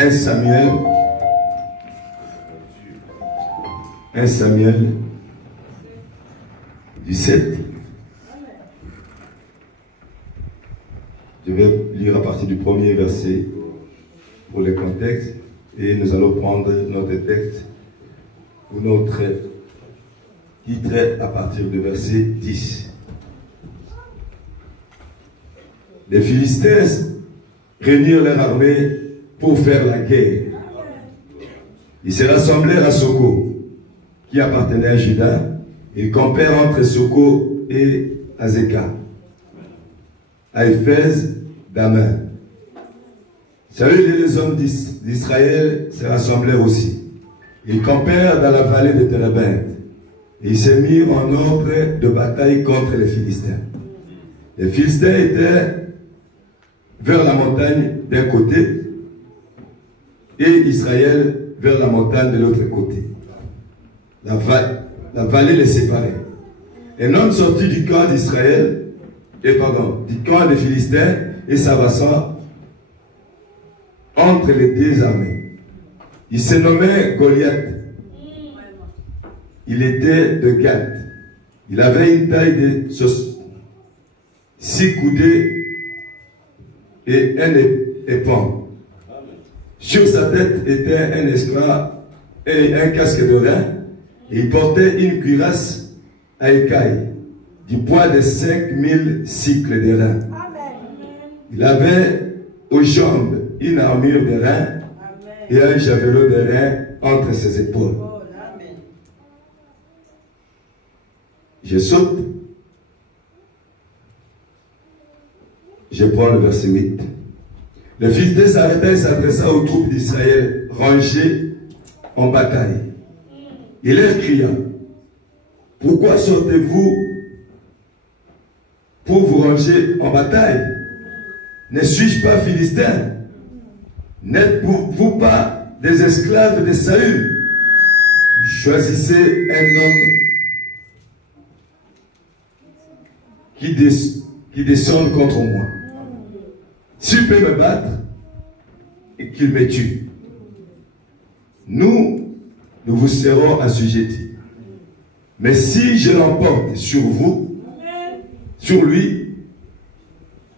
1 Samuel 17. Je vais lire à partir du premier verset pour le contexte et nous allons prendre notre texte ou notre titre à partir du verset 10. Les Philistins réunirent leur armée pour faire la guerre. Ils se rassemblèrent à Soko, qui appartenait à Juda. Ils campèrent entre Soko et Azekah, à Éphèse d'Amin. Saül et les hommes d'Israël se rassemblèrent aussi. Ils campèrent dans la vallée de Térébinthe. Et ils se mirent en ordre de bataille contre les Philistins. Les Philistins étaient vers la montagne d'un côté et Israël vers la montagne de l'autre côté. La vallée les séparait. Un homme sortit du camp d'Israël, du camp des Philistins et s'avança entre les deux armées. Il se nommait Goliath. Il était de Gath. Il avait une taille de 6 coudées et un épan. Sur sa tête était un esclave et un casque de rein. Et il portait une cuirasse à écailles du poids de 5000 cycles de rein. Il avait aux jambes une armure de rein et un javelot de rein entre ses épaules. Je saute. Je prends le verset 8. Le Philistin s'arrêta et s'adressa aux troupes d'Israël rangées en bataille. Il leur cria: pourquoi sortez-vous pour vous ranger en bataille? Ne suis-je pas Philistin? N'êtes-vous pas des esclaves de Saül? Choisissez un homme qui descende contre moi. S'il peut me battre et qu'il me tue, nous vous serons assujettis. Mais si je l'emporte sur vous, sur lui,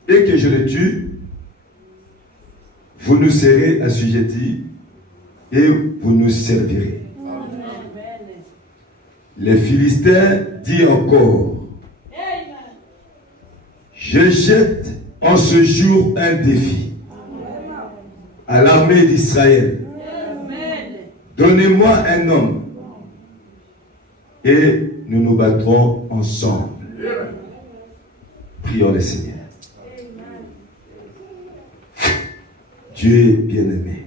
et que je le tue, vous nous serez assujettis et vous nous servirez. Les Philistins disent encore: je jette en ce jour un défi à l'armée d'Israël. Donnez-moi un homme et nous nous battrons ensemble. Prions le Seigneur. Dieu bien-aimé,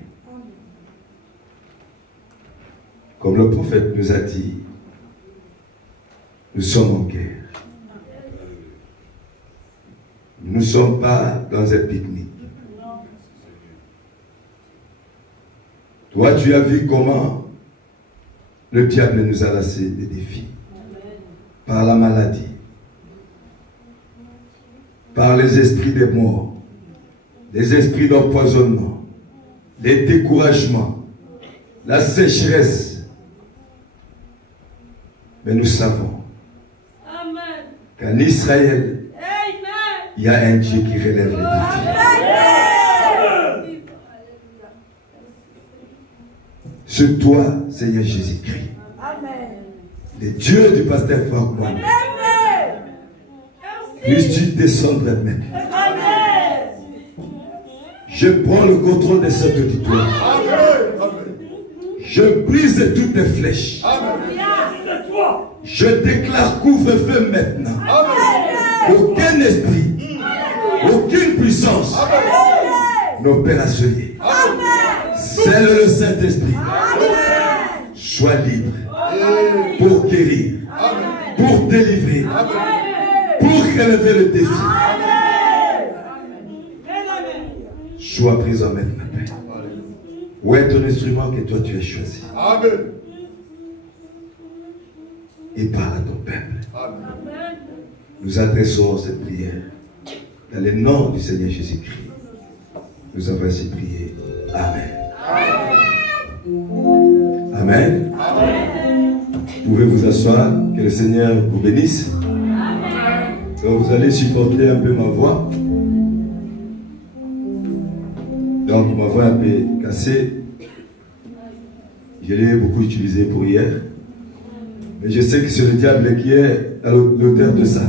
comme le prophète nous a dit, nous sommes en guerre. Nous ne sommes pas dans un pique-nique. Toi, tu as vu comment le diable nous a laissé des défis. Par la maladie, par les esprits des morts, les esprits d'empoisonnement, les découragements, la sécheresse. Mais nous savons qu'en Israël, il y a un Dieu qui relève les défis. C'est toi, Seigneur Jésus-Christ. Le Dieu du pasteur Franck Moine. Puisses-tu descendre maintenant. Je prends le contrôle de cet auditoire. Je brise toutes les flèches. Je déclare couvre-feu maintenant. Aucun esprit, aucune puissance n'opère à ce lieu. Seul le Saint-Esprit soit libre pour guérir, pour délivrer, pour relever le défi. Sois présent maintenant, Père. Où est ton instrument que toi tu as choisi? Et parle à ton peuple. Nous adressons cette prière dans le nom du Seigneur Jésus-Christ. Nous avons ainsi prié. Amen. Amen. Vous pouvez vous asseoir, que le Seigneur vous bénisse. Donc vous allez supporter un peu ma voix. Donc ma voix est un peu cassée. Je l'ai beaucoup utilisée pour hier. Mais je sais que c'est le diable qui est l'auteur de ça.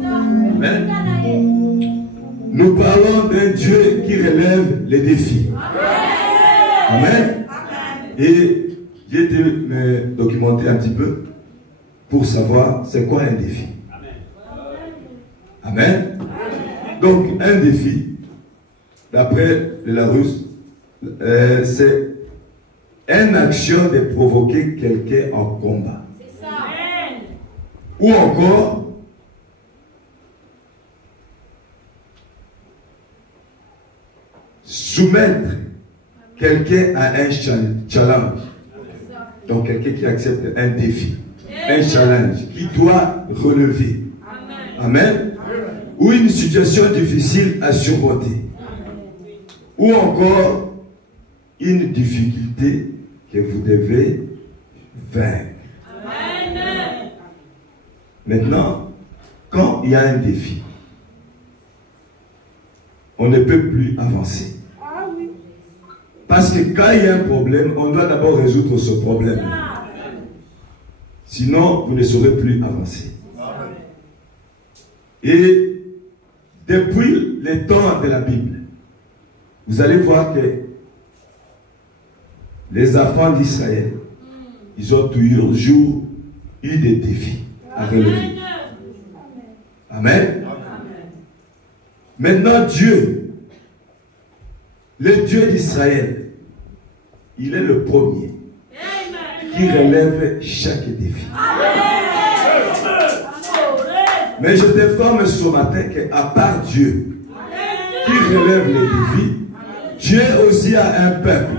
Amen. Nous parlons d'un Dieu qui relève les défis. Amen. Et j'ai été me documenter un petit peu pour savoir c'est quoi un défi. Amen. Donc un défi, d'après la Russe, c'est une action de provoquer quelqu'un en combat. Ou encore, soumettre quelqu'un à un challenge. Donc quelqu'un qui accepte un défi, un challenge, qui doit relever. Amen. Ou une situation difficile à surmonter. Ou encore une difficulté que vous devez vaincre. Maintenant, quand il y a un défi, on ne peut plus avancer. Parce que quand il y a un problème, on doit d'abord résoudre ce problème. Sinon, vous ne saurez plus avancer. Et depuis les temps de la Bible, vous allez voir que les enfants d'Israël, ils ont toujours eu des défis à relever. Amen. Maintenant, Dieu, le Dieu d'Israël, il est le premier qui relève chaque défi. Mais je t'informe ce matin qu'à part Dieu qui relève les défis, Dieu aussi a un peuple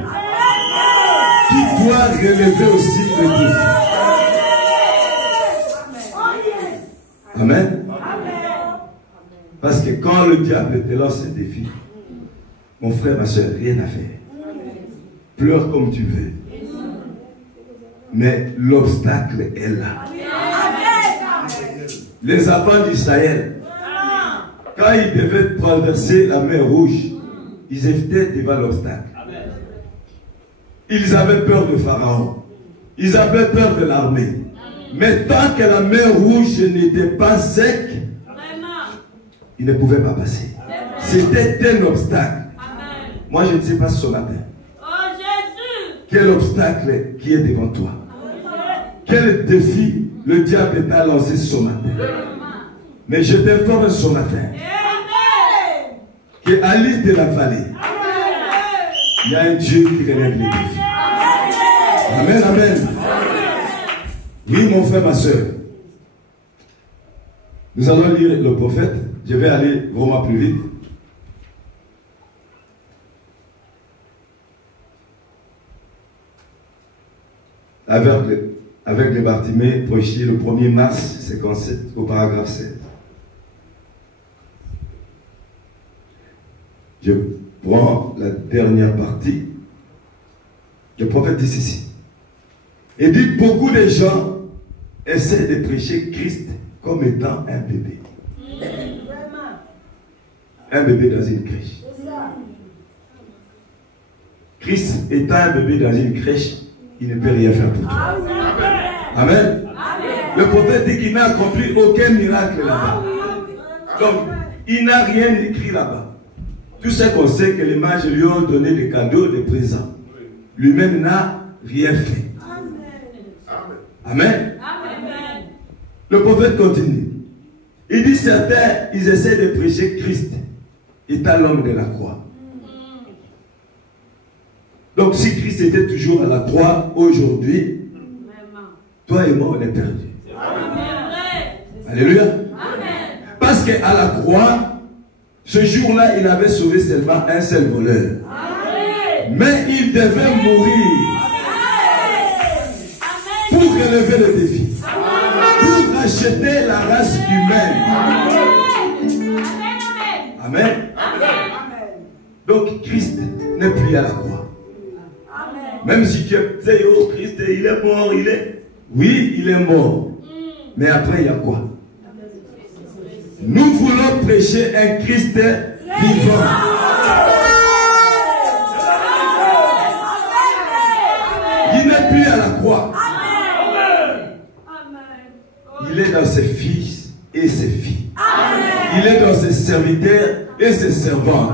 qui doit relever aussi le défi. Amen. Parce que quand le diable te lance un défi, mon frère, ma soeur, rien à faire. Pleure comme tu veux. Mais l'obstacle est là. Les enfants d'Israël, quand ils devaient traverser la mer Rouge, ils étaient devant l'obstacle. Ils avaient peur de Pharaon. Ils avaient peur de l'armée. Mais tant que la mer Rouge n'était pas sec, ils ne pouvaient pas passer. C'était un obstacle. Moi, je ne sais pas ce matin. Quel obstacle qui est devant toi? Quel défi le diable t'a lancé ce matin? Mais je t'informe ce matin qu'à l'île de la vallée, il y a un Dieu qui relève les défis. Amen, amen. Oui, mon frère, ma soeur. Nous allons lire le prophète. Je vais aller vraiment plus vite. Avec les Bartimée, prêché le 1er mars 57 au paragraphe 7. Je prends la dernière partie. Le prophète dit ceci. Il dit, beaucoup de gens essaient de prêcher Christ comme étant un bébé. Un bébé dans une crèche. Christ étant un bébé dans une crèche, il ne peut rien faire pour toi. Amen. Le prophète dit qu'il n'a accompli aucun miracle là-bas. Donc, il n'a rien écrit là-bas. Tout ce qu'on sait que les mages lui ont donné des cadeaux, des présents. Lui-même n'a rien fait. Amen. Le prophète continue. Il dit certains, ils essaient de prêcher Christ, étant l'homme de la croix. Donc si Christ était toujours à la croix aujourd'hui, toi et moi on est perdus. Alléluia. Parce qu'à la croix, ce jour-là, il avait sauvé seulement un seul voleur. Mais il devait mourir pour relever le défi, pour racheter la race humaine. Amen. Donc Christ n'est plus à la croix. Même si tu es oh Christ, il est mort, il est... Oui, il est mort. Mais après, il y a quoi? Nous voulons prêcher un Christ vivant. Il n'est plus à la croix. Il est dans ses fils et ses filles. Il est dans ses serviteurs et ses servantes.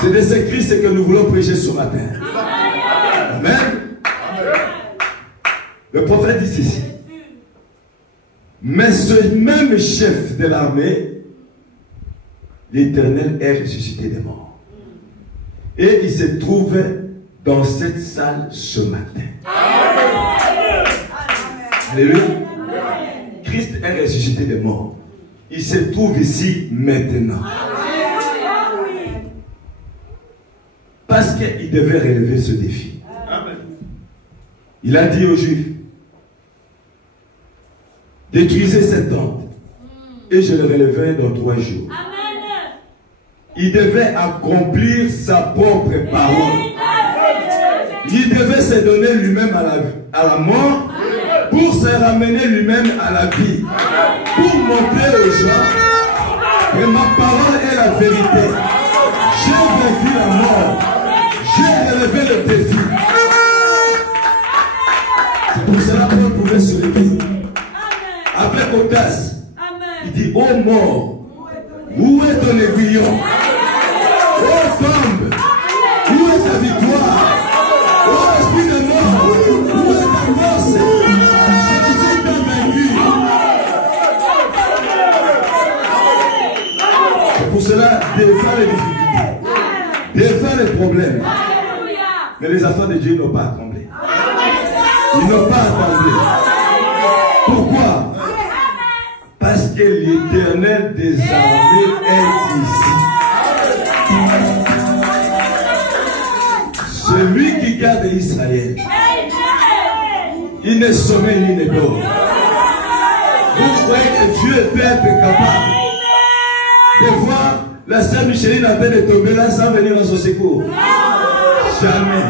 C'est de ce Christ que nous voulons prêcher ce matin. Amen. Le prophète dit ceci. Mais ce même chef de l'armée, l'Éternel est ressuscité des morts. Et il se trouve dans cette salle ce matin. Alléluia. Christ est ressuscité des morts. Il se trouve ici maintenant. Parce qu'il devait relever ce défi. Il a dit aux Juifs, détruisez cette tente et je le relèverai dans 3 jours. Il devait accomplir sa propre parole. Il devait se donner lui-même à la mort pour se ramener lui-même à la vie. Pour montrer aux gens que ma parole est la vérité. J'ai vaincu la mort. J'ai relevé le défi. C'est pour cela qu'on pouvait se lever. Avec audace. Il dit, ô mort, où est ton aiguillon? Ô tombe, où est ta victoire? Ô esprit de mort, où est ta force? Jésus t'a vaincu. C'est pour cela, défends les difficultés, défends les problèmes. Mais les enfants de Dieu n'ont pas à trembler. Ils n'ont pas à trembler. Pourquoi? Parce que l'Éternel des armées est ici. Celui qui garde Israël, il ne sommeille ni ne dort. Vous croyez que Dieu peut être capable de voir la sœur Micheline en train de tomber là sans venir à son secours? Jamais.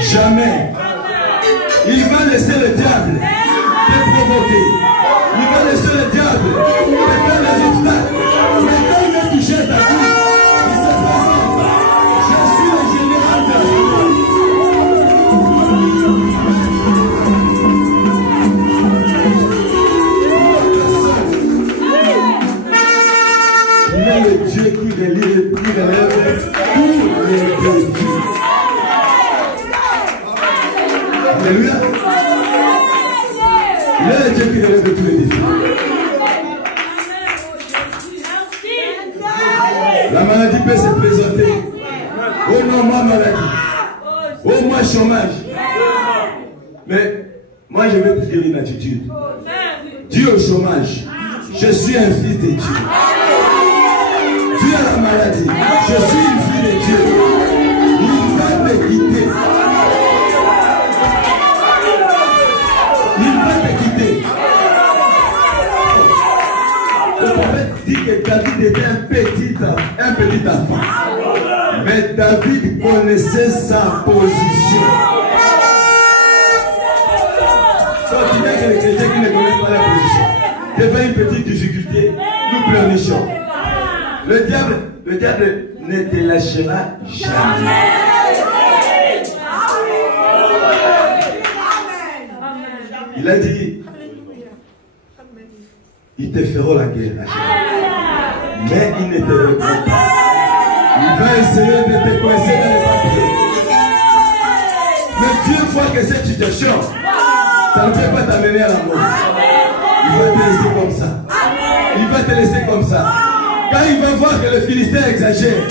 Jamais. Il va laisser le diable te provoquer. Il va laisser le diable te faire les obstacles. Mais quand il va toucher ta vie, il se présente. Je suis le général de la vie. Il est le Dieu qui relève tous les défis. Alléluia. Il est le Dieu qui relève tous les défis. La maladie peut se présenter. Oh non, moi maladie. Oh moi chômage. Mais moi je vais te dire une attitude. Dis au chômage, je suis un fils de Dieu. Dis à la maladie, je suis une fille de Dieu. Il va te quitter. Il va te quitter. Le prophète dit que David était un petit enfant. Mais David connaissait sa position. Quand il y a que les chrétiens qui ne connaissent pas la position, devant une petite difficulté, nous pleurnichons. Le diable ne te lâchera jamais. Il a dit, ils te feront la guerre, mais ils ne te répondront pas. Il va essayer de te coincer dans les papiers. Mais Dieu voit que cette situation, ça ne peut pas t'amener à la mort. Il va te laisser comme ça. Il va te laisser comme ça. Quand il va voir que le Philistin exagère,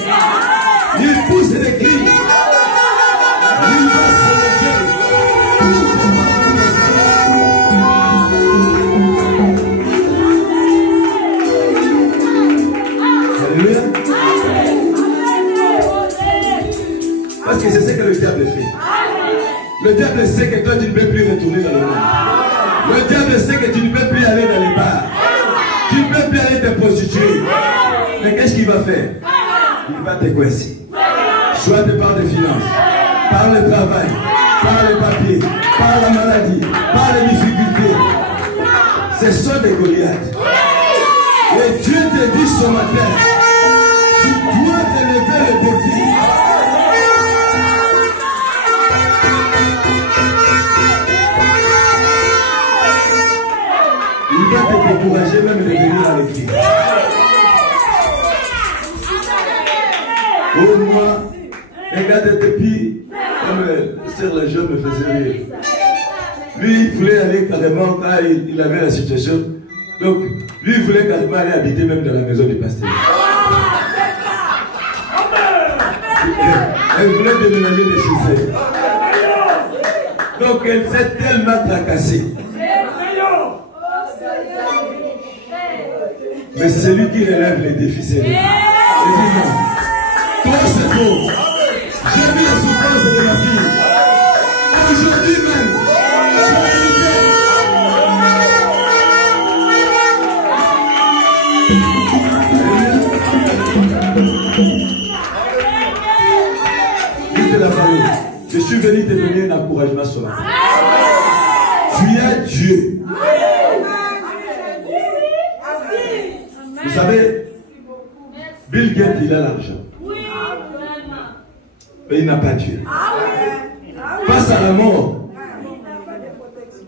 il pousse des cris. Il va se lever. Alléluia. Parce que c'est ce que le diable fait. Le diable sait que toi tu ne peux plus retourner dans le monde. Le diable sait que tu ne peux plus aller dans les bars. Tu ne peux plus aller te prostituer. Mais qu'est-ce qu'il va faire? Il va te coincer. Soit de part de finances, par le travail, par les papiers, par la maladie, par les difficultés. Ce sont des Goliaths. Et Dieu te dit ce matin, tu dois te lever le défi. Il va te décourager même de venir à l'église. Oh moi, regarde depuis, comme Sœur Légion me faisait rire. Lui, il voulait aller carrément quand il avait la situation. Donc, lui, il voulait carrément aller habiter même dans la maison du pasteur. Elle voulait déménager de chez elle. Donc, elle s'est tellement tracassée. Mais c'est lui qui relève les défis, c'est lui. Il dit non. Toi, c'est beau. J'ai vu la souffrance de ma fille. Aujourd'hui même, je vais libérer. Dites la famille, je suis venu te donner un encouragement ce matin. Tu es Dieu. Vous savez, Bill Gates, il a l'argent. Mais il n'a pas Dieu. Face à la mort,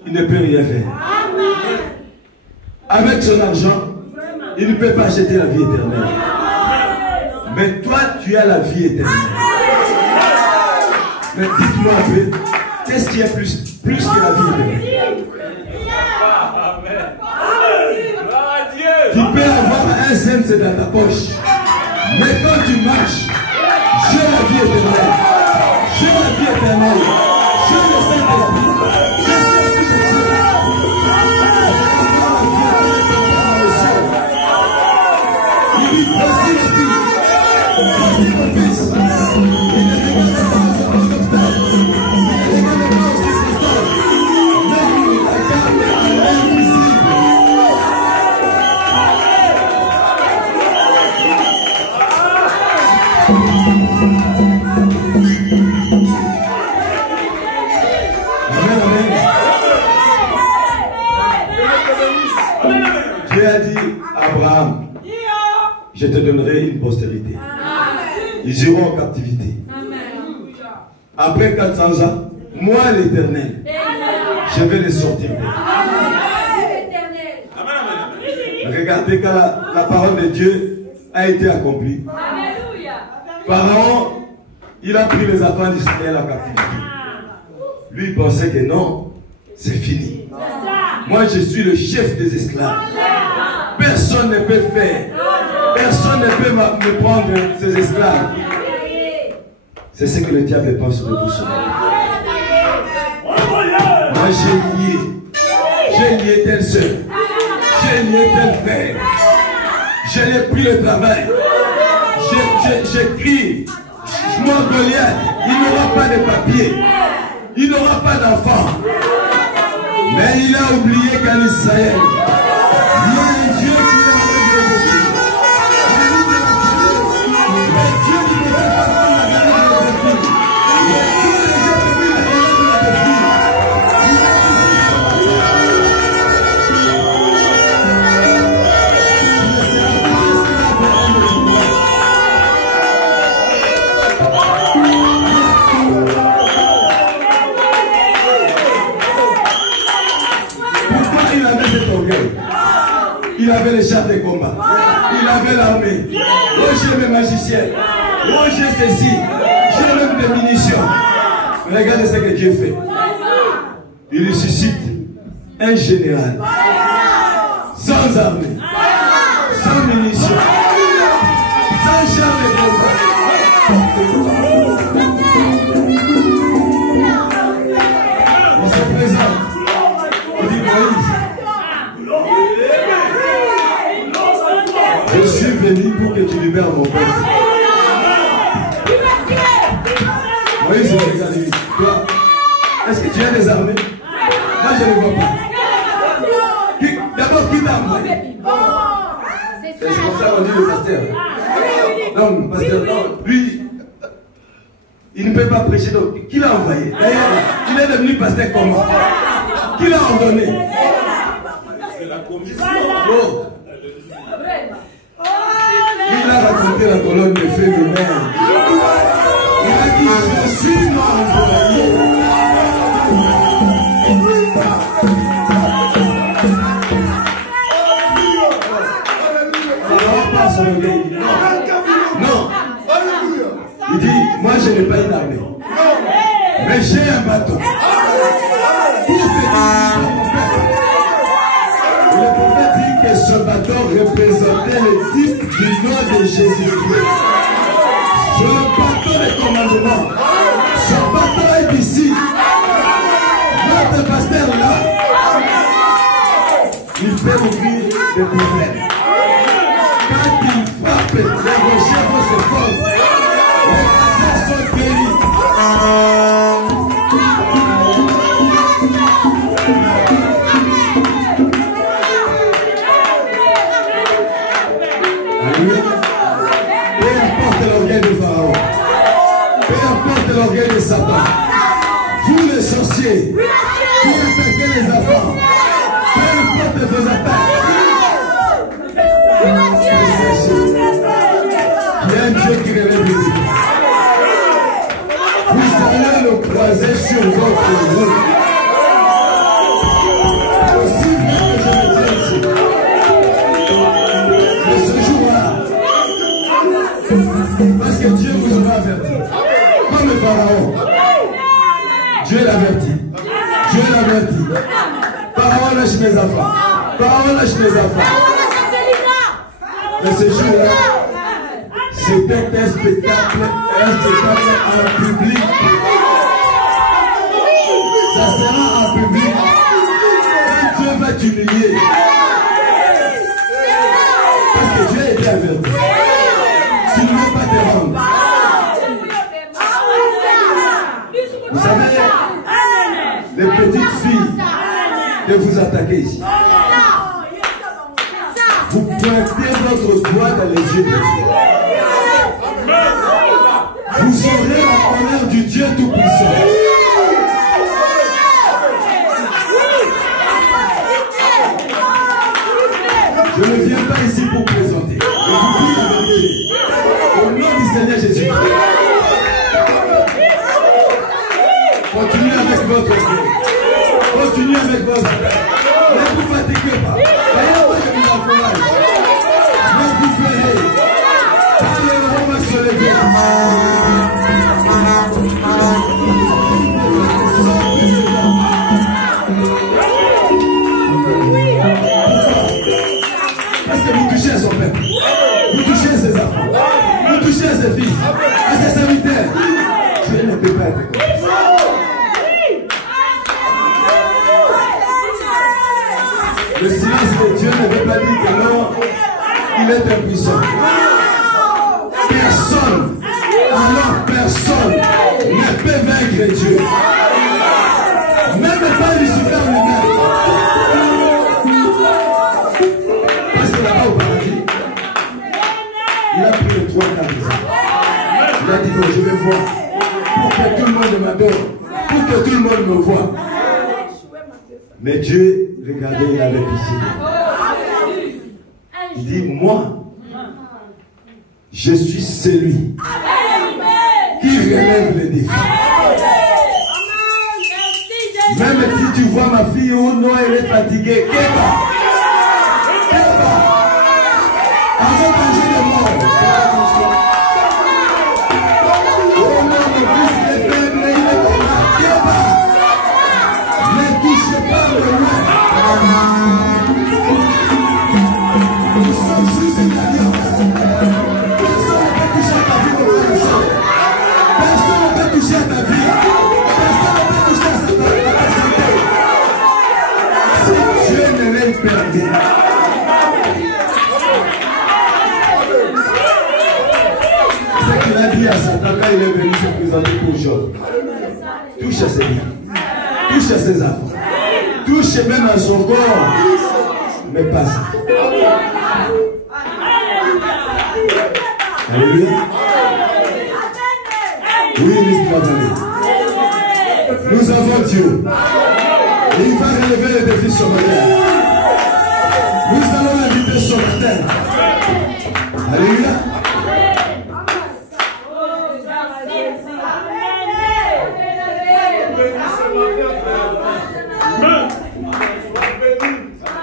il ne peut rien faire. Avec son argent, il ne peut pas acheter la vie éternelle. Mais toi, tu as la vie éternelle. Mais dites-moi un peu, qu'est-ce qui est plus que la vie éternelle? Tu peux avoir un cent dans ta poche. Mais quand tu marches, j'ai la vie éternelle. J'ai la vie éternelle. J'ai le Saint-Esprit. J'ai l'Esprit de Dieu. Il dit, voici le Fils. Voici le Fils. Il ne regarde pas aux obstacles. Il ne regarde pas aux circonstances. Mais il regarde à l'invisible. Dieu a dit à Abraham, je te donnerai une postérité. Ils iront en captivité. Après 400 ans, moi l'Éternel, je vais les sortir. Regardez quand la parole de Dieu a été accomplie. Pharaon, il a pris les enfants d'Israël en captivité. Lui, il pensait que non, c'est fini. Moi, je suis le chef des esclaves. Personne ne peut faire. Personne ne peut me prendre ces esclaves. C'est ce que le diable pense de vous. Moi, j'ai lié telle soeur. J'ai lié tel frère. Je l'ai pris le travail. J'écris. Moi, Goliath, il n'aura pas de papier. Il n'aura pas d'enfant. Mais il a oublié qu'en Israël, il y a un Dieu qui a enlevé le défi. Mais Dieu ne peut pas enlever le défi. Mais tous les jours, il a enlevé le défi. Il avait les chars de combat. Il avait l'armée. Oh, j'ai mes magiciens. Oh, j'ai ceci. J'ai même des munitions. Regardez ce que Dieu fait. Il ressuscite un général. Sans armée. Sans munitions. Sans chars de combat. Il se présente. Il dit, Moïse, je suis venu pour que tu libères mon peuple. Moïse, regardez, toi, est-ce que tu as des armées? Moi, je ne vois pas. D'abord, qui t'a envoyé? C'est comme ça qu'on dit le pasteur. Non, pasteur, non. Lui, Il ne peut pas prêcher. Donc, qui l'a envoyé? D'ailleurs, il est devenu pasteur comment? Qui l'a ordonné? C'est la commission. Oh. Il a raconté la colonne de feu de mer. Il a dit, je suis envoyé. Non. Il dit, moi je n'ai pas une armée. Mais j'ai un bateau. Pour te dire, le prophète dit que ce bateau représentait le type du nom de Jésus-Christ. C'est le bateau de commandement. Ce bateau est ici. Notre pasteur là, il peut ouvrir des problèmes. Quand il frappe, les rochers vont se fondre. Les pasteurs sont guéris. Peu importe l'orgueil de Pharaon, peu importe l'orgueil de Satan, vous les sorciers, qui attaquez les enfants, peu importe vos attaques, il y a un Dieu qui révèle les vies. Vous allez le croiser sur votre route. Aussi bien que je me tiens ici. Mais ce jour-là, parce que Dieu vous aura averti. Comme le Pharaon. Dieu l'avertit. Dieu l'avertit. Pharaon lâche mes enfants. Pharaon lâche mes enfants. Mais ce jour-là, c'était un spectacle en public. Ça sera en public. Et Dieu va t'humilier. Parce que Dieu était averti. Tu ne veux pas te rendre. Vous savez, les petites filles que vous attaquez ici, vous pointez votre doigt dans les yeux de Dieu. Vous aurez la colère du Dieu Tout-Puissant. Je ne viens pas ici pour présenter. Je vous dis la vérité. Au nom du Seigneur Jésus. Continuez avec votre vie. Continuez avec votre vie. Ne vous fatiguez pas. D'ailleurs, moi je vous encourage. Ne vous verrez. Allez, on va se lever. Parce que vous touchez à son peuple. Vous touchez à ses enfants. Vous touchez à ses fils. À ses serviteurs. Dieu ne peut pas être comme ça. Le silence de Dieu ne veut pas dire que non, il est impuissant. Personne, alors personne ne peut vaincre Dieu. Même pas Lucifer lui-même. Parce que là-bas au paradis, il a pris les 3 quarts des ans. Il a dit, bon, je vais voir pour que tout le monde m'adore, pour que tout le monde me voit. Mais Dieu, regardez, il avait pitié. Il dit, moi, je suis celui qui relève les défis. Même si tu vois ma fille ou non, elle est fatiguée, Kéba, avant danger de mort. Oh non, mon fils, il est faible, il est comme là, Kéba. Ne touchez pas le loin. Nous sommes sous une alliance. Personne ne peut toucher à ta vie, mon frère et soeur. Personne ne peut toucher à ta vie. Personne ne peut toucher à ta santé. Si Dieu ne l'aime permis. Ce qu'il a dit à Satan quand il est venu se présenter pour Job. Touche à ses biens. Touche à ses enfants. Touche même à son corps. Mais pas ça. Alléluia. Oui, l'Esprit va venir. Nous avons Dieu. Et il va relever les défis ce matin. Nous allons l'inviter ce matin. Alléluia.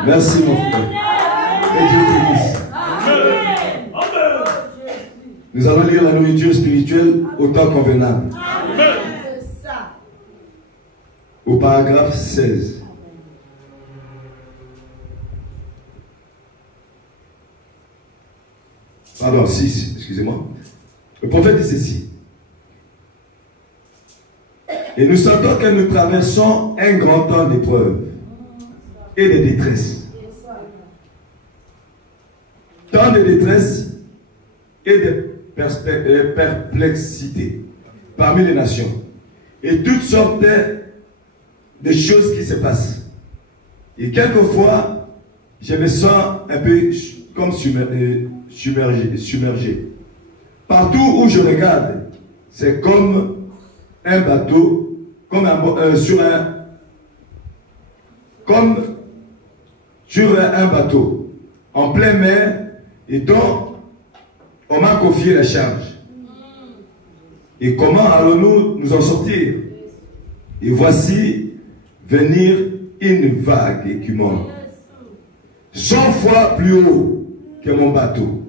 Merci mon frère. Et Dieu te bénisse. Nous allons lire la nourriture spirituelle au temps convenable. Au paragraphe 16. Pardon, 6, excusez-moi. Le prophète dit ceci. Et nous sentons que nous traversons un grand temps d'épreuves et de détresse. Temps de détresse et de perplexité parmi les nations. Et toutes sortes de choses qui se passent. Et quelquefois, je me sens un peu comme submergé. Partout où je regarde, c'est comme un bateau, comme sur un bateau, en pleine mer, et dont on m'a confié la charge. Et comment allons-nous nous en sortir? Et voici venir une vague qui monte 100 fois plus haut que mon bateau.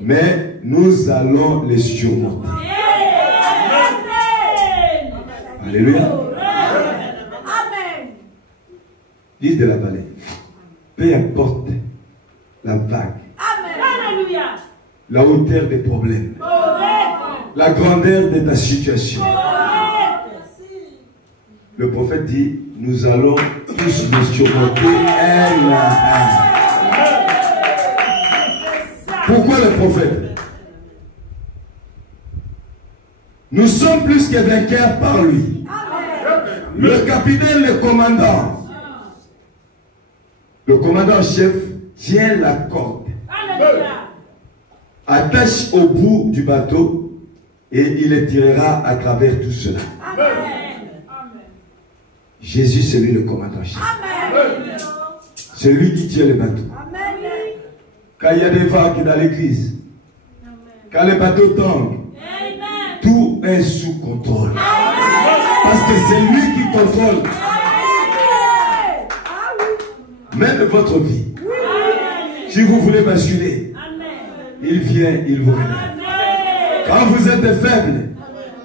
Mais nous allons les surmonter. Alléluia. Amen. Dis de la vallée. Peu importe la vague. Alléluia. La hauteur des problèmes. La grandeur de ta situation. Le prophète dit, nous allons tous les surmonter un à un. Pourquoi le prophète? Nous sommes plus que vainqueurs par lui. Le capitaine, le commandant chef tient la corde. Attache au bout du bateau et il les tirera à travers tout cela. Jésus, c'est lui le commandant chef. C'est lui qui tient le bateau. Quand il y a des vagues dans l'église, quand le bateau tangue, tout est sous contrôle. Parce que c'est lui qui contrôle même votre vie. Si vous voulez basculer, il vient, il vous relève. Quand vous êtes faible,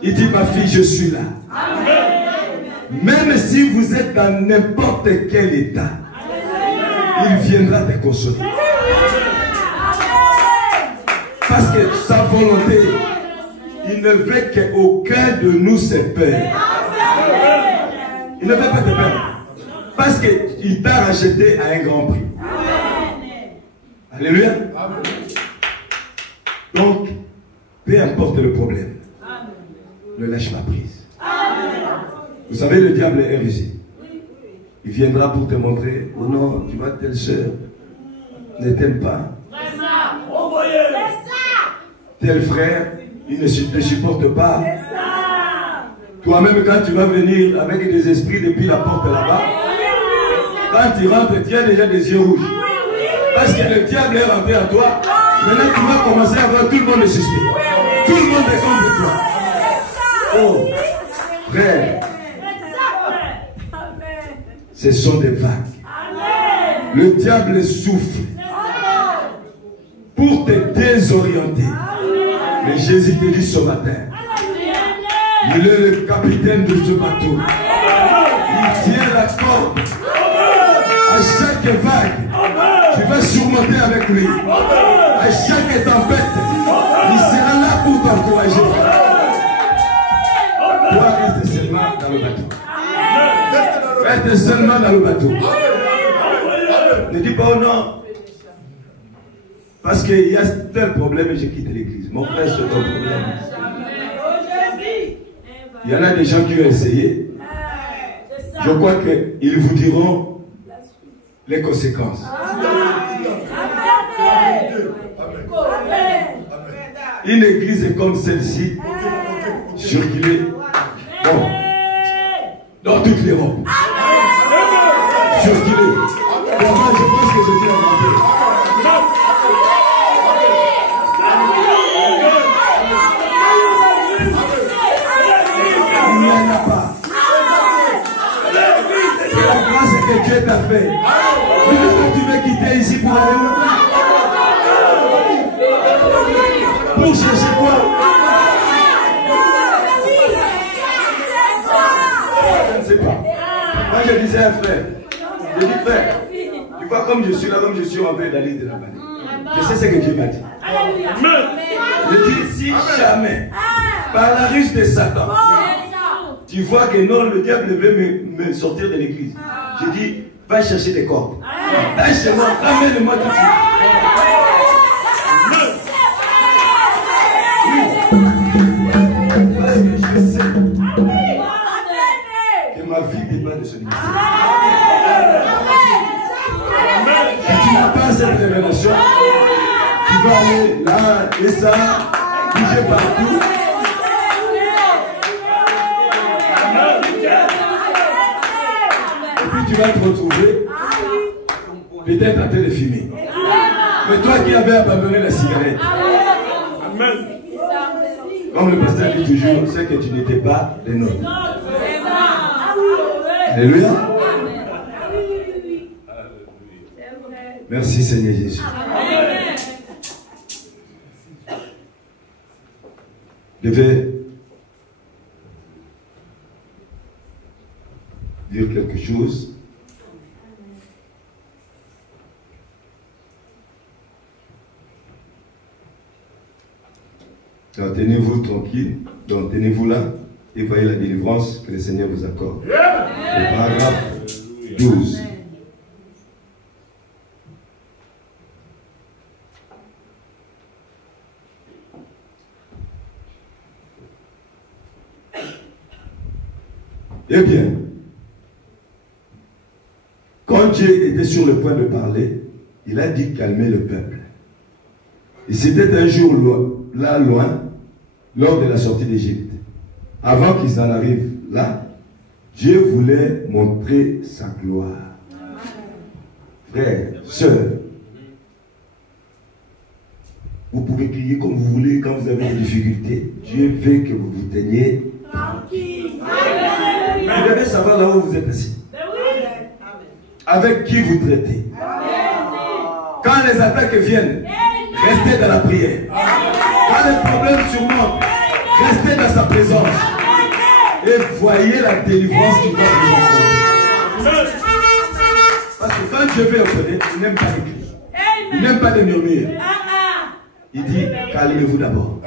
il dit, ma fille, je suis là. Même si vous êtes dans n'importe quel état, il viendra te consoler. Parce que sa volonté, il ne veut qu'aucun de nous se perde. Il ne veut pas te perdre. Parce qu'il t'a racheté à un grand prix. Alléluia. Donc, peu importe le problème, ne lâche pas prise. Vous savez, le diable est rusé. Il viendra pour te montrer, oh non, tu vois, telle soeur ne t'aime pas. Tel frère, il ne te supporte pas. Toi-même, quand tu vas venir avec des esprits depuis la porte là-bas, quand tu rentres, tu as déjà des yeux rouges. Parce que le diable est rentré à toi. Maintenant, tu vas commencer à voir tout le monde est suspect. Tout le monde est contre toi. Oh, frère, ce sont des vagues. Le diable souffle pour te désorienter. Mais Jésus te dit ce matin, il est le capitaine de ce bateau. Il tient la corde. À chaque vague, tu vas surmonter avec lui. À chaque tempête, il sera là pour t'encourager. Toi, reste seulement dans le bateau. Reste seulement dans le bateau. Ne dis pas oh non. Parce qu'il y a tel problème et je quitte l'église. Mon frère, c'est ton problème. Il y en a des gens qui ont essayé. Je crois qu'ils vous diront les conséquences. Une église comme celle-ci, circuler bon, dans toute l'Europe. Circuler. Pour moi, je pense que je dis un peu. Il n'y en a pas. C'est la grâce que Dieu t'a fait. Est-ce que tu veux quitter ici pour aller où? Pour chercher quoi? Je ne sais pas. Moi je disais à un frère, je dis frère, tu vois comme je suis là, comme je suis en train d'aller de la vallée. Je sais ce que Dieu m'a dit. Je dis si jamais, par la ruse de Satan, tu vois que non, le diable veut me sortir de l'église. Je dis, va chercher des cordes. Va chez moi, ramène-moi tout de suite. Parce que je sais que ma vie dépend de ce ministère. Si tu n'as pas cette révélation, tu vas aller là et ça, bouger partout. Et puis tu vas te retrouver peut-être en train de fumer. Mais toi qui avais abandonné la cigarette, comme le pasteur dit toujours, c'est que tu n'étais pas des nôtres. Alléluia. Merci Seigneur Jésus. Je vais dire quelque chose. Donc, tenez-vous tranquille, donc tenez-vous là et voyez la délivrance que le Seigneur vous accorde. Le paragraphe 12. Eh bien, quand Dieu était sur le point de parler, il a dit calmer le peuple. Et c'était un jour là loin, lors de la sortie d'Égypte. Avant qu'ils en arrivent là, Dieu voulait montrer sa gloire. Frères, sœurs, vous pouvez crier comme vous voulez quand vous avez des difficultés. Dieu veut que vous vous teniez tranquille. Vous devez savoir là où vous êtes assis. Avec qui vous traitez. Quand les attaques viennent, restez dans la prière. Quand les problèmes surmontent, restez dans sa présence. Et voyez la délivrance qui va vous accorder. Parce que quand Dieu veut opérer, il n'aime pas les cris. Il n'aime pas les murmures. Il dit, calmez-vous d'abord.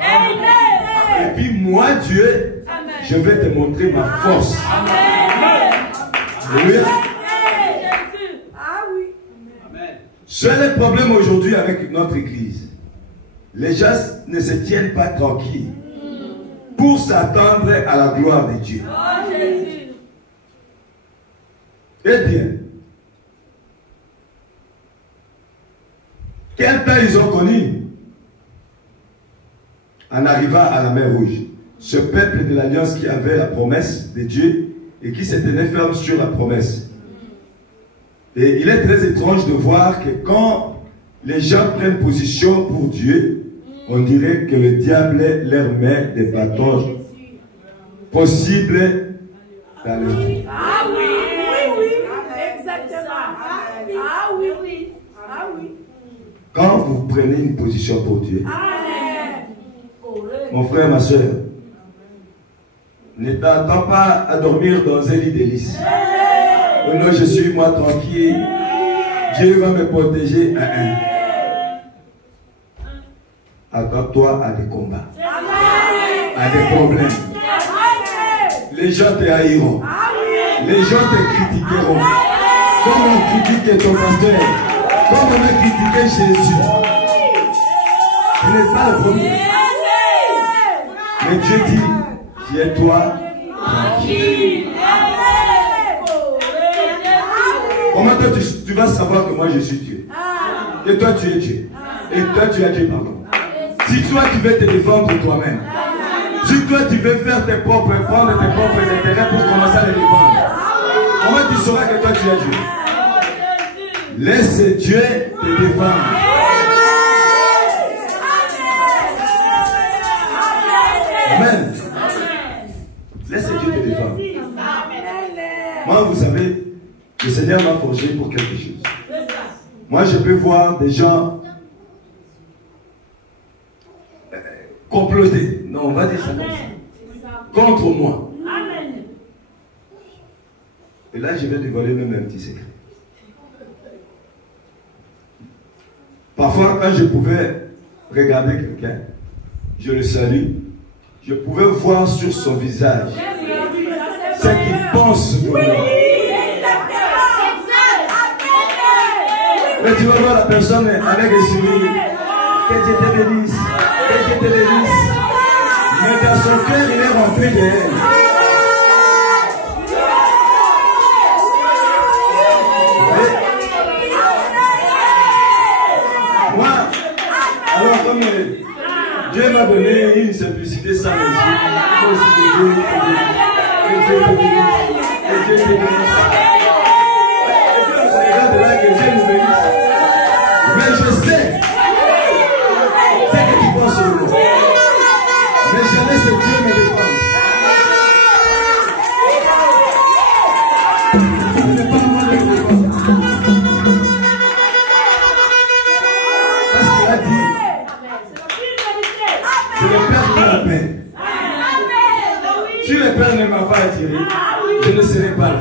Et puis moi, Dieu, je vais te montrer ma force. Alléluia. Seul le problème aujourd'hui avec notre église, les gens ne se tiennent pas tranquilles pour s'attendre à la gloire de Dieu. Eh bien, quel temps ils ont connu en arrivant à la mer Rouge? Ce peuple de l'Alliance qui avait la promesse de Dieu et qui se tenait ferme sur la promesse. Et il est très étrange de voir que quand les gens prennent position pour Dieu, on dirait que le diable leur met des bâtons possibles dans le vie. Ah oui, oui, exactement. Ah oui, ah oui. Quand vous prenez une position pour Dieu, mon frère, ma soeur, ne t'attends pas à dormir dans un lit de lys. Oh non, je suis moi tranquille. Dieu va me protéger. Attends-toi à des combats, à des problèmes. Les gens te haïront. Les gens te critiqueront. Comme on critique ton pasteur, comme on a critiqué Jésus. Tu n'es pas le premier. Mais Dieu dit, tiens-toi tranquille. Comment toi tu vas savoir que moi je suis Dieu? Et toi tu es Dieu. Et toi tu as Dieu, pardon. Si toi tu veux te défendre toi-même, Si toi tu veux faire tes propres, prendre tes propres intérêts pour commencer à les défendre, comment tu sauras que toi tu es Dieu? Laisse Dieu te défendre. Amen. Laisse Dieu te défendre. Moi, vous savez, le Seigneur m'a forgé pour quelque chose. Moi, je peux voir des gens comploter. Non, on va dire ça comme ça. Contre moi. Et là, je vais dévoiler même un petit secret. Parfois, quand je pouvais regarder quelqu'un, je le salue, je pouvais voir sur son visage ce qu'il pense de moi. Mais tu vas voir la personne avec le sourire. Que Dieu te bénisse. Que Dieu te bénisse. Mais dans son cœur, il est rempli de haine. Moi, alors comme Dieu m'a donné une simplicité sans mesure, que Dieu te bénisse. Que Dieu te bénisse. Que Dieu nous bénisse. Mais je sais ce que tu penses sur moi. Mais je laisse Dieu me défendre. Ce n'est pas moi de me défendre. Parce qu'il a dit, c'est le Père qui m'appelle. Si le Père ne m'a pas attiré, je ne serai pas là.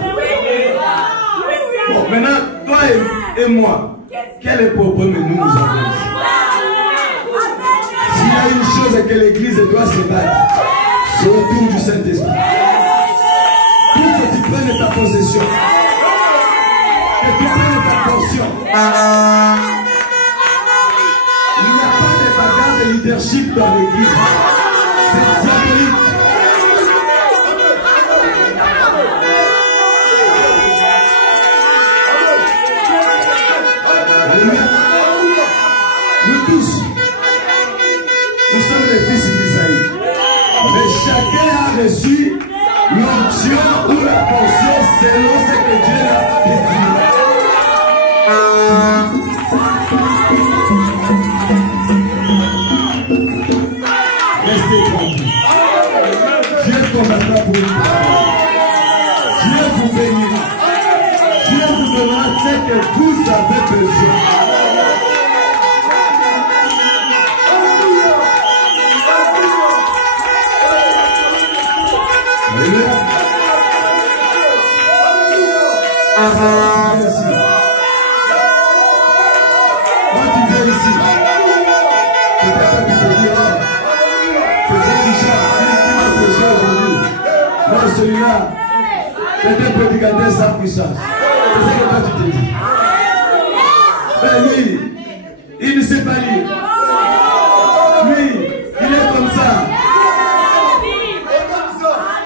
Bon, maintenant, toi et moi, quel est le problème que nous avons? S'il y a une chose que l'Église doit se battre, c'est autour du Saint-Esprit. Pour que tu prennes ta possession, que tu prennes ta portion. Il n'y a pas de bagarre de leadership dans l'Église. C'est diabolique. Nous tous, nous sommes les fils d'Isaïe. Mais chacun a reçu l'onction ou la portion selon ce que Dieu a décidé. Restez tranquille. Dieu combattra pour vous. Dieu vous bénira. Dieu vous donnera ce que vous avez besoin. Quand tu viens ici, peut-être que tu te dis, oh, c'est Richard qui m'a prêché aujourd'hui. Non, celui-là, c'est un prédicateur sans puissance. C'est ce que toi tu te dis. Mais lui, il ne sait pas lire. Lui, il est comme ça.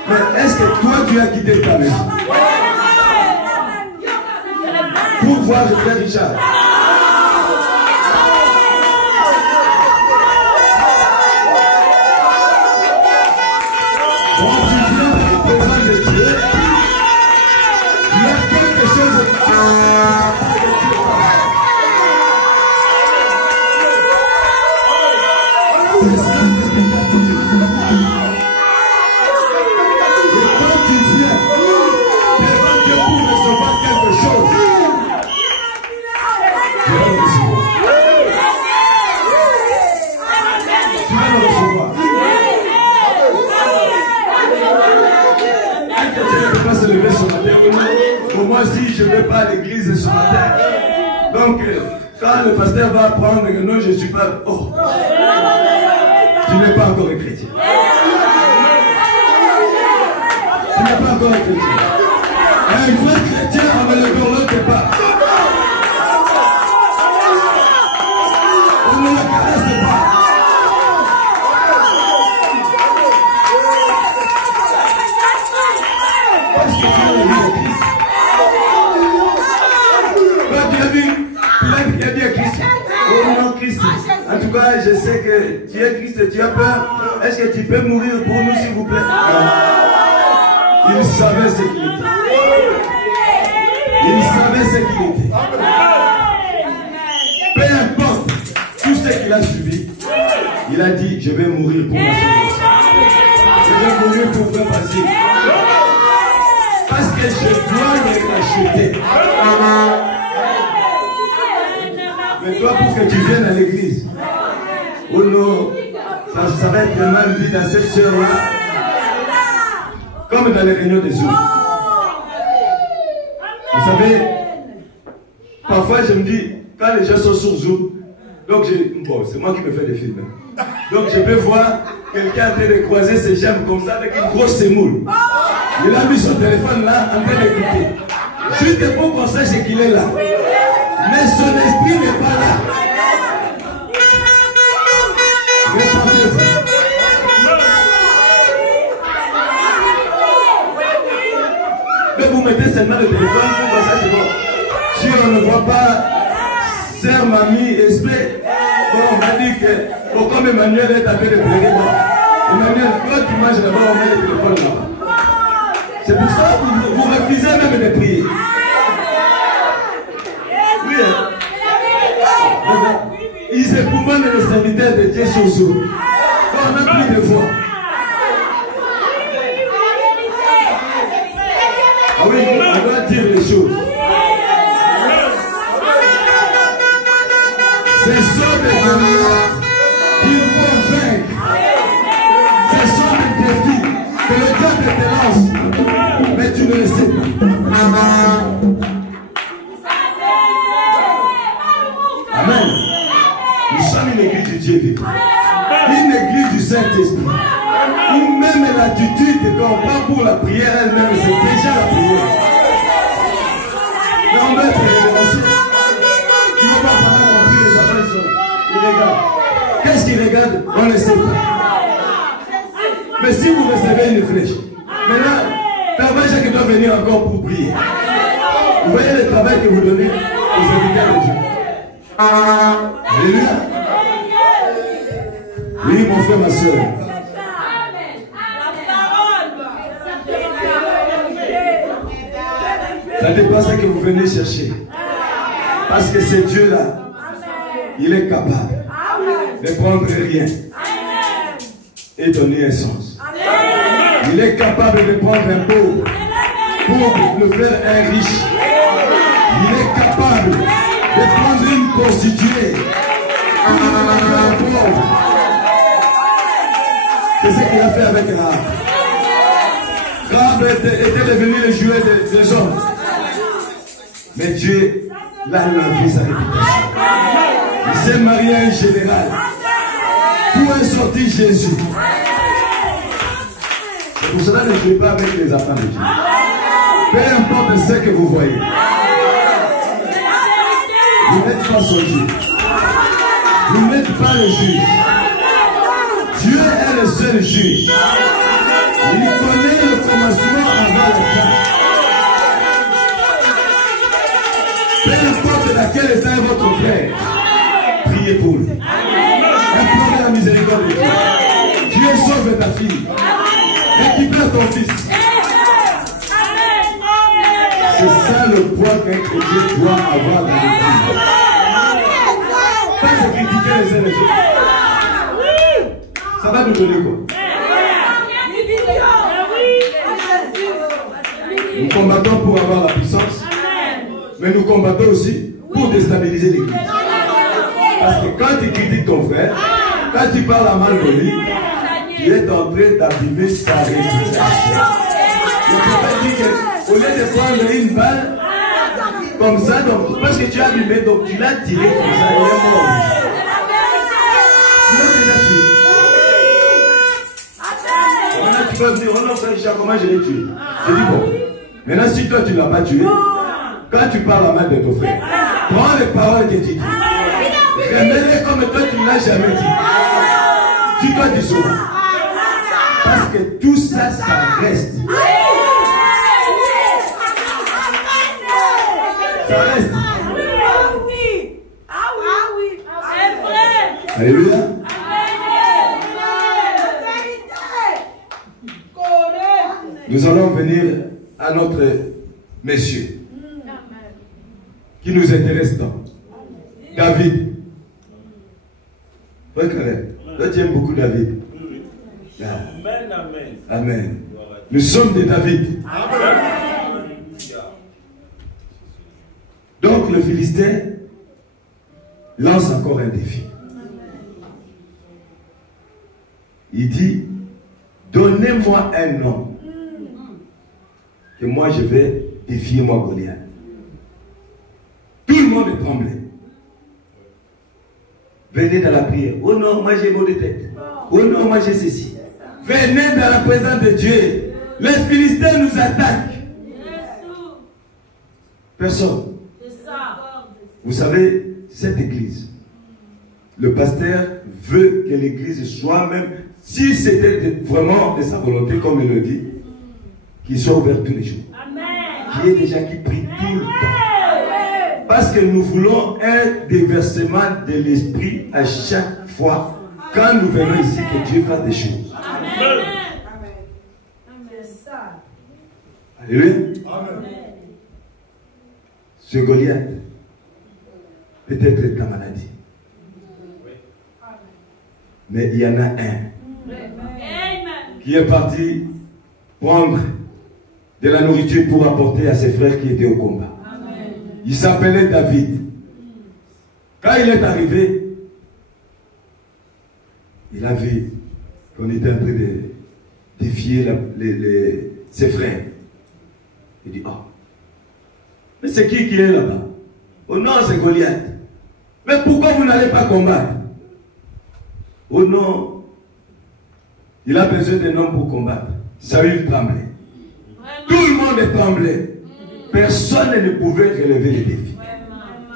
Mais est-ce que toi tu as quitté ta maison pour voir le frère Richard? Quand tu viens dans le présence de Dieu, il y a quelque chose de moi aussi, je ne vais pas à l'église ce matin. Donc, quand le pasteur va apprendre que non, je ne suis pas... Oh, tu n'es pas encore un chrétien. Tu n'es pas encore un chrétien. Un vrai chrétien, on ne le corlote pas. On ne le caresse pas. Parce que tu as la vie de Christ. Tu as dit à Christ. Oh non, Christ. En tout cas, je sais que tu es Christ, tu as peur. Est-ce que tu peut mourir pour nous, s'il vous plaît? Il savait ce qu'il était. Il savait ce qu'il était. Peu importe tout ce qu'il a subi, il a dit, je vais mourir pour ma jeunesse. Je vais mourir pour faire passer. Parce que je dois le racheter. Mais toi, pour que tu viennes à l'église, oh non, ça va être mal vu dans cette sœur-là, comme dans les réunions des autres. Vous savez, parfois je me dis, quand les gens sont sur Zoom, donc bon, c'est moi qui me fais des films. Donc je peux voir quelqu'un en train de croiser ses jambes comme ça avec une grosse sémoule. Il a mis son téléphone là en train d'écouter. Juste pour qu'on sache qu'il est là. Mais son esprit n'est pas là. Répondez-vous. Mais vous mettez seulement le téléphone pour voir ça, c'est bon. Si on ne voit pas sœur, mamie, esprit, bon, on va dire que bon, comme Emmanuel est appelé de pleurer, bon. Emmanuel, quand tu manges là-bas, on met le téléphone là-bas. C'est pour ça que vous refusez même de prier. Oui, hein? Ils épouvent les serviteurs de Dieu sur Zoom. On n'a plus de voix. Ah oui, on doit dire les choses. Ce sont des barrières qu'il faut vaincre. Ce sont des défis que le diable te lance. Mais tu ne le sais pas. Amen. Nous sommes une église du Dieu vivant. Une église du Saint-Esprit. Où même l'attitude qu'on prend pour la prière elle-même, c'est déjà la prière. Mais on doit être révérencieux. Tu ne vas pas pendant qu'on prie, les enfants ils sont illégaux. Qu'est-ce qu'ils regardent? On ne sait pas. Mais si vous recevez une flèche, maintenant, Père Jacques doit venir encore pour prier. Vous voyez le travail que vous donnez aux serviteurs de Dieu. Alléluia. Oui, mon frère, ma soeur. Ça dépend ce que vous venez chercher. Parce que ce Dieu-là, il est capable de prendre rien et donner un sens. Il est capable de prendre un pauvre pour le faire un riche. Il est capable de prendre une prostituée pour le faire un pauvre. C'est ce qu'il a fait avec Rahab. Rahab était devenu le jouet des hommes. Mais Dieu l'a lavé sa réputation. Il s'est marié à un général pour un sorti Jésus. C'est pour cela que ne jouez pas avec les enfants de Dieu. Peu importe ce que vous voyez. Vous n'êtes pas son juge. Vous n'êtes pas le juge. Dieu est le seul juge. Il connaît le commencement avant la fin. Peu importe laquelle état est votre frère, priez pour lui. Implorez la miséricorde de Dieu. Dieu sauve ta fille. Récupère ton fils. C'est ça le poids qu'un chrétien doit avoir dans l'église. Pas se critiquer les uns les autres. Ça va nous donner quoi? Nous combattons pour avoir la puissance, mais nous combattons aussi pour déstabiliser l'église. Parce que quand tu critiques ton frère, quand tu parles à mal de lui, tu es en train d'abîmer sa réputation. Le prophète dit qu'au lieu de prendre une balle, comme ça, donc, parce que tu as abîmé, donc tu l'as tiré comme ça, il est mort. Tu l'as déjà tué. Maintenant tu vas dire, oh non, frère Richard, comment je l'ai tué? Je dis bon, maintenant si toi tu ne l'as pas tué, quand tu parles à mal de ton frère, prends les paroles que tu dis. Remets-les comme toi tu ne l'as jamais dit. Tu dois dire ça. Parce que tout ça, ça reste. Ça reste. Alléluia. Nous allons venir à notre monsieur qui nous intéresse tant. David. Toi, tu aimes beaucoup David. Amen, amen. Amen. Nous sommes des David. Amen. Donc le Philistin lance encore un défi. Il dit, donnez-moi un nom que moi je vais défier moi Goliath. Tout le monde est tremblé. Venez dans la prière. Oh non, moi j'ai mot de tête. Oh non, moi j'ai ceci. Venez dans la présence de Dieu. Les Philistins nous attaquent. Personne. Vous savez, cette église, le pasteur veut que l'église soit même, si c'était vraiment de sa volonté, comme il le dit, qu'il soit ouvert tous les jours. Qu'il y ait des gens qui prient tout le temps. Parce que nous voulons un déversement de l'esprit à chaque fois. Quand nous venons ici, que Dieu fasse des choses. Amen. Alléluia. Ce Goliath, peut-être ta maladie. Mais il y en a un qui est parti prendre de la nourriture pour apporter à ses frères qui étaient au combat. Il s'appelait David. Quand il est arrivé, il a vu qu'on était en train de défier ses frères. Il dit, oh, mais c'est qui est là-bas? Oh non, c'est Goliath. Mais pourquoi vous n'allez pas combattre? Oh non, il a besoin d'un homme pour combattre. Saül tremblait. Tout le monde est tremblé. Personne ne pouvait relever les défis.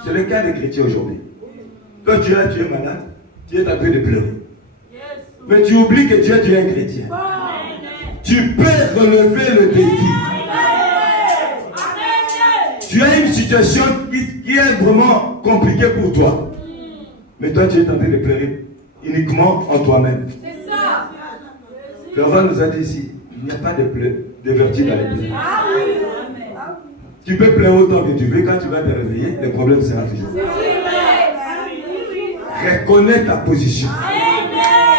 C'est le cas des chrétiens aujourd'hui. Quand tu es malade, tu es en train de pleurer. Mais tu oublies que tu es un chrétien. Tu peux relever le défi. Tu as une situation qui est vraiment compliquée pour toi. Mais toi, tu es en train de pleurer uniquement en toi-même. C'est ça. Fervent nous a dit ici, il n'y a pas de vertige dans les pleurs. Tu peux pleurer autant que tu veux. Quand tu vas te réveiller, le problème sera toujours. Reconnais ta position.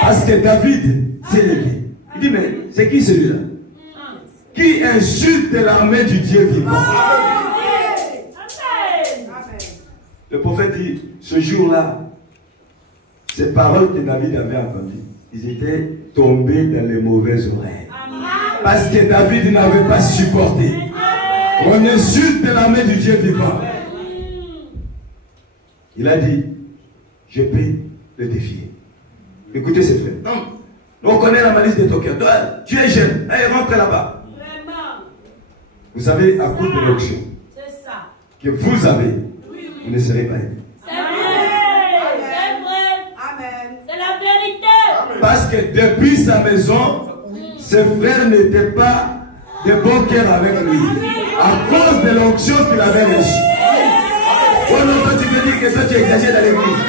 Parce que David s'est levé. Il dit, mais c'est qui celui-là? Qui insulte l'armée du Dieu vivant? Le prophète dit, ce jour-là, ces paroles que David avait entendues, ils étaient tombés dans les mauvaises oreilles. Parce que David n'avait pas supporté. On insulte l'armée du Dieu vivant. Il a dit, je peux le défier. Écoutez ces frères. Non, on connaît la malice de ton cœur. Toi, tu es jeune. Allez, rentre là-bas. Vous savez, à cause de l'onction que vous avez, vous ne serez pas aidés. C'est vrai. C'est la vérité. Parce que depuis sa maison, ses frères n'étaient pas de bon cœur avec lui. À cause de l'onction qu'il avait reçue. Oh non, toi tu me dis que toi tu es exagéré dans l'église.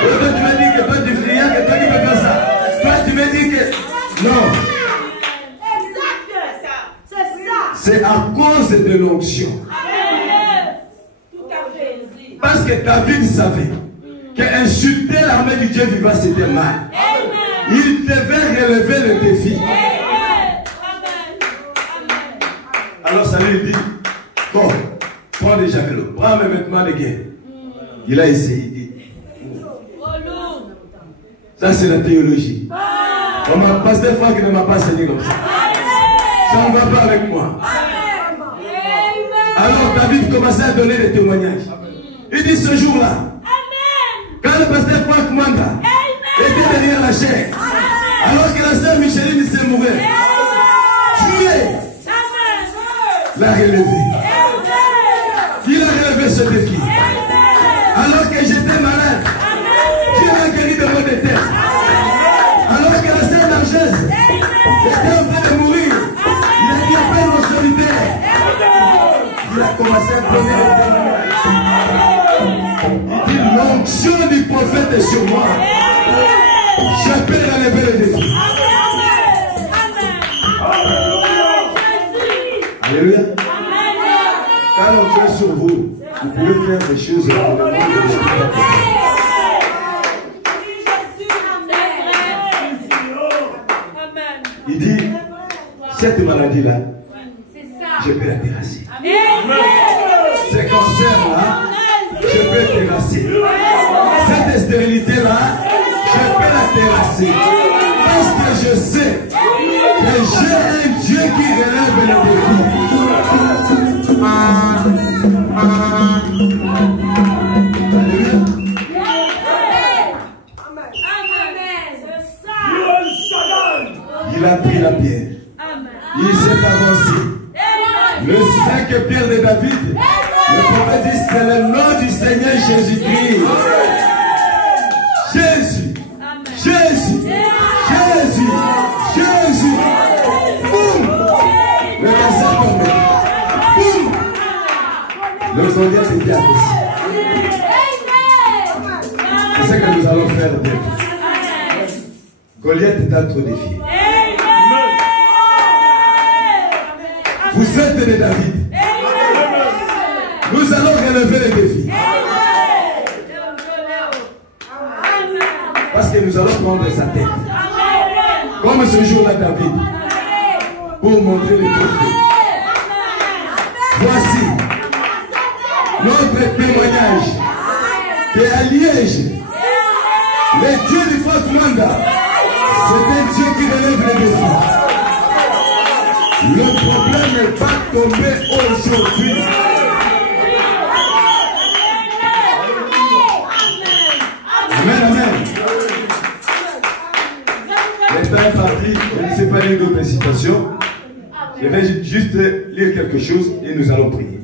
Oh non, tu me dis que toi tu fais rien, que toi tu peux faire ça. Toi tu me dis que... Non. Exact. C'est ça. C'est à cause de l'onction. Parce que David savait qu'insulter l'armée du Dieu vivant c'était mal. Il devait relever le défi. Alors Samuel dit, bon, prends les javelots, prends mes vêtements de guerre. Il a essayé, il dit, ça c'est la théologie. Pasteur Franck ne m'a pas enseigné comme ça. Ça ne va pas avec moi. Alors David commençait à donner des témoignages. Il dit ce jour-là, quand le pasteur Franck Manda était derrière la chair, alors que la sœur Micheline s'est mourue, Dieu l'a relevé. Il a relevé ce défi. Alors que j'étais malade, Dieu m'a guéri de maux de tête. Alors que la sœur Nargès était en train de mourir, il a dit à peine au solitaire. Il a commencé à donner le témoignage. Il dit l'onction du prophète est sur moi. Je peux relever le défi. Alléluia. Quand l'onction est sur vous, vous pouvez faire des choses pour le monde de Dieu. Il dit, cette maladie-là, je peux la terrasser. Ces cancers-là, je peux terrasser. Cette stérilité-là, je peux la terrasser. Parce que je sais que j'ai un Dieu qui relève les défis. Alléluia. Il a pris la pierre. Il s'est avancé. Le 5 pierre de David. Le prophète dit c'est le nom du Seigneur Jésus-Christ. Jésus. Jésus. Jésus. Jésus. Boum. Le verset tombé. Boum. Le Goliath était abaissé. C'est ce que nous allons faire bientôt. Goliath est à trop défier. Vous êtes de David. Nous allons relever les défis. Parce que nous allons prendre sa tête. Comme ce jour-là, David. Pour montrer les trophées. Voici notre témoignage. Que à Liège, le Dieu du faux mandat, c'est un Dieu qui relève les défis. Le problème n'est pas tombé aujourd'hui. Amen, amen. Le temps est parti, je ne sais pas lire d'autres citations. Je vais juste lire quelque chose et nous allons prier.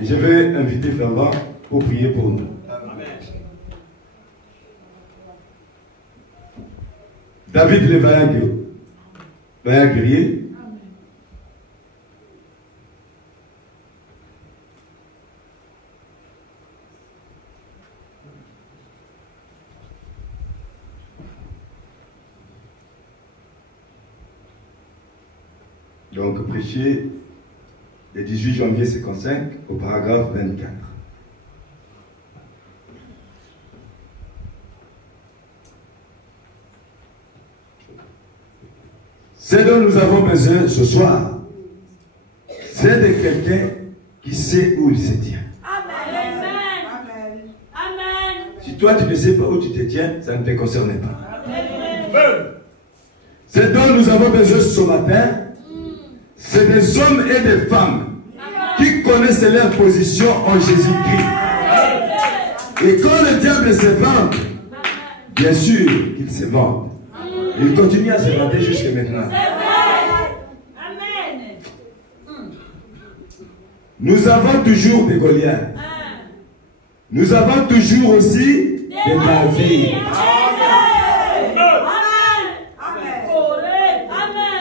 Et je vais inviter Fervent pour prier pour nous. David le vaillant guerrier. Donc, prêché le 18 janvier 55 au paragraphe 24. Ce dont nous avons besoin ce soir, c'est de quelqu'un qui sait où il se tient. Amen. Amen. Si toi tu ne sais pas où tu te tiens, ça ne te concerne pas. Amen. Ce dont nous avons besoin ce matin, c'est des hommes et des femmes qui connaissent leur position en Jésus-Christ. Et quand le diable se vante, bien sûr qu'il se vante. Il continue à se vanter jusqu'à maintenant. Nous avons toujours des Goliaths. Nous avons toujours aussi des David.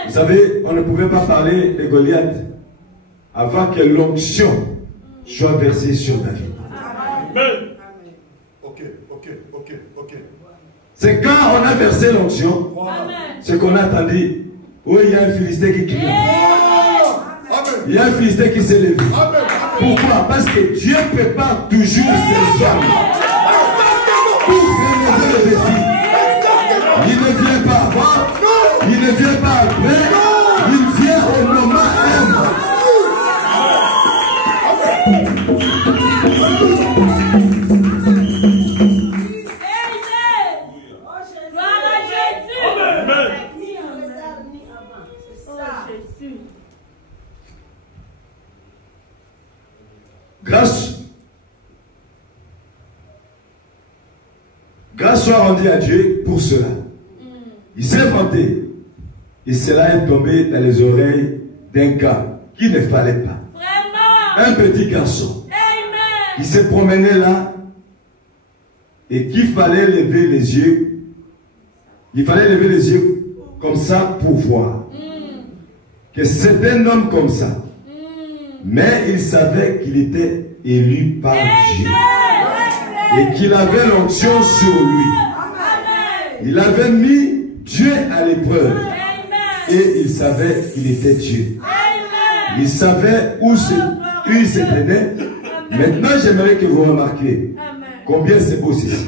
Vous savez, on ne pouvait pas parler de Goliath avant que l'onction soit versée sur David. C'est quand on a versé l'onction, c'est qu'on a entendu, oui, il y a un Philistin qui crie. Il y a un Philistin qui s'est levé. Pourquoi? Parce que Dieu prépare toujours ses hommes pour relever le défi. Il ne vient pas avant, il ne vient pas après, il vient au moment même. Grâce soit rendue à Dieu pour cela. Il s'est vanté. Et cela est tombé dans les oreilles d'un gars qui ne fallait pas. Vraiment? Un petit garçon. Amen. Qui se promenait là et qu'il fallait lever les yeux. Il fallait lever les yeux comme ça pour voir. Que c'est un homme comme ça. Mais il savait qu'il était élu par Dieu. Et qu'il avait l'onction sur lui. Il avait mis Dieu à l'épreuve. Et il savait qu'il était Dieu. Il savait où il se tenait. Maintenant, j'aimerais que vous remarquiez combien c'est beau ceci.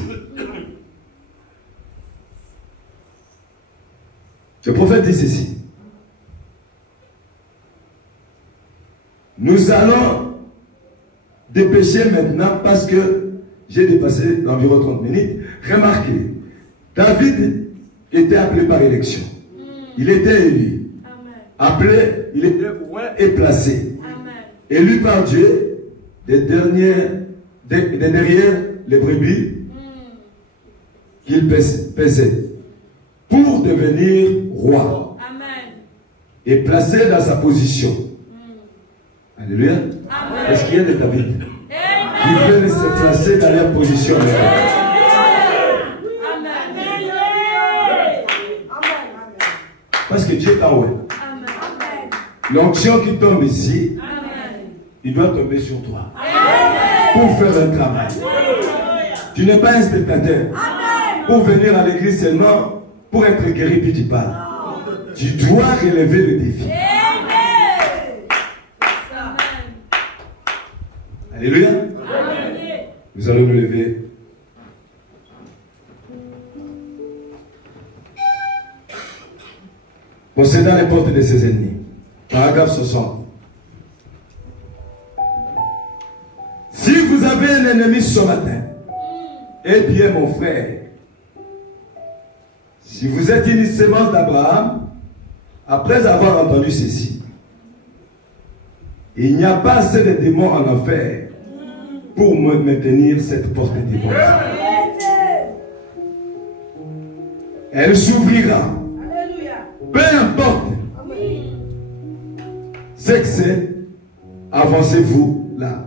Le prophète dit ceci. Nous allons dépêcher maintenant parce que j'ai dépassé environ 30 minutes. Remarquez, David était appelé par élection. Il était élu. Appelé, il était et placé. Élu par Dieu derrière les brebis qu'il paissait pour devenir roi. Et placé dans sa position. Alléluia. Est-ce qu'il y a des David qui veulent se placer dans leur position? Parce que Dieu est en haut. L'onction qui tombe ici, il doit tomber sur toi pour faire un travail. Tu n'es pas un spectateur pour venir à l'église seulement pour être guéri puis tu parles. Tu dois relever le défi. Alléluia. Nous allons nous lever. Possédant les portes de ses ennemis. Paragraphe 60. Si vous avez un ennemi ce matin, eh bien mon frère, si vous êtes une sémence d'Abraham, après avoir entendu ceci, il n'y a pas assez de démons en enfer pour maintenir cette porte démoniaque. Elle s'ouvrira. Peu importe ce que c'est, avancez-vous là.